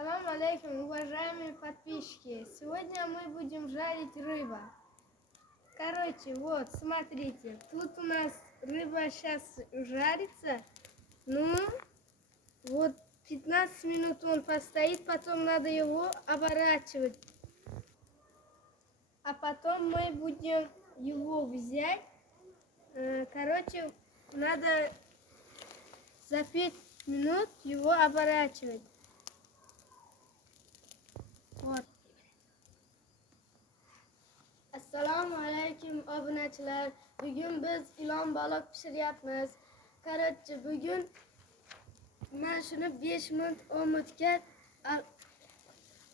Салам алейкум, уважаемые подписчики! Сегодня мы будем жарить рыбу. Короче, вот, смотрите, тут у нас рыба сейчас жарится. Ну, вот 15 минут он постоит, потом надо его оборачивать. А потом мы будем его взять. Короче, надо за 5 минут его оборачивать. Вот. Assalomu alaykum obunachilar. Bugun biz ilon baliq pishiryapmiz. Короче, bugun men shuni 5 minut o'mutga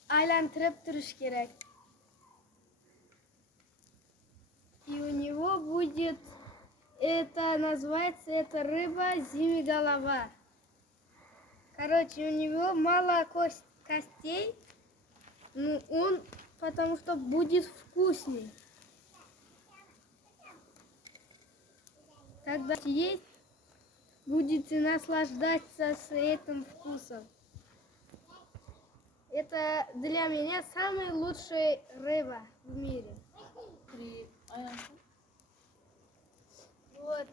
aylantirib turish kerak. И у него будет, это называется, это рыба зимиголова. Короче, у него мало костей, но он потому что будет вкуснее. Когда есть, будете наслаждаться с этим вкусом. Это для меня самая лучшая рыба в мире. Вот,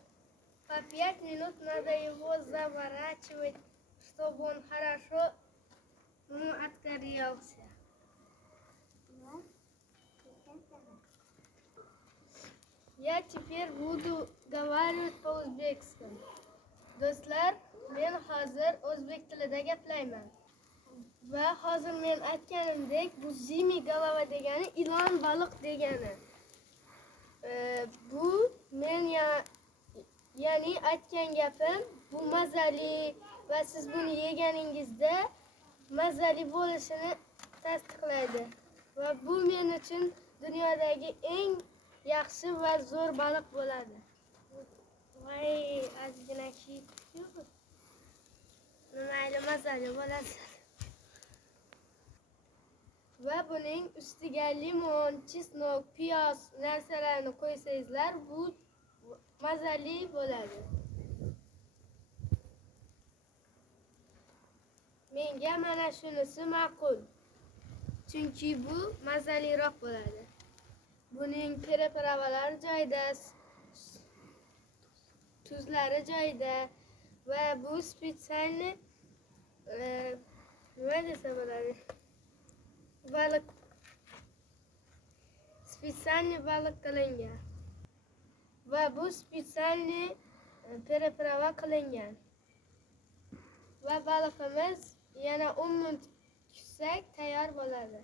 по 5 минут надо его заворачивать, чтобы он хорошо отгорелся. Я теперь буду говорить по-узбекски. Do'stlar, men hozir o'zbek tilida gaplayman. Va hozir men aytganimdek, bu zimigolova degani ilon baliq degani. Bu men ya'ni aytgan gapim, bu mazali va siz buni yeganingizda mazali bo'lishini tasdiqlaydi. Va bu men uchun dunyodagi eng yaxshi va zo'r baliq bo'ladi. Voy, ozgina kiyib mayli mazali bo'ladi. Va buning ustiga limon, chesnok, piyoz narsalarni qo'ysangizlar, bu mazali bo'ladi. Menga mana shunisi ma'qul. Chunki bu mazaliroq bo'ladi. Buning preparatlar joyida, tuzlari joyida va bu spesialni nima desa bo'ladi? Baliq. Spesialni baliq qilingan. Va bu spesialni preparat qilingan. Va baliqimiz yana 10 minut kutsak tayyor bo'ladi.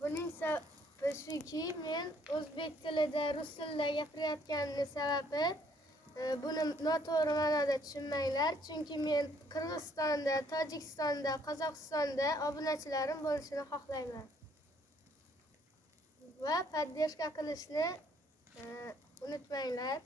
Buning sababi shuki, men o'zbek tilida, rus tilida gapirayotganim sababi buni noto'g'ri ma'noda tushunmanglar. Chunki men Qirg'izistonda, Tojikistonda, Qozog'istonda obunachilarim bo'lishini xohlayman. Va podдержка qilishni unutmanglar.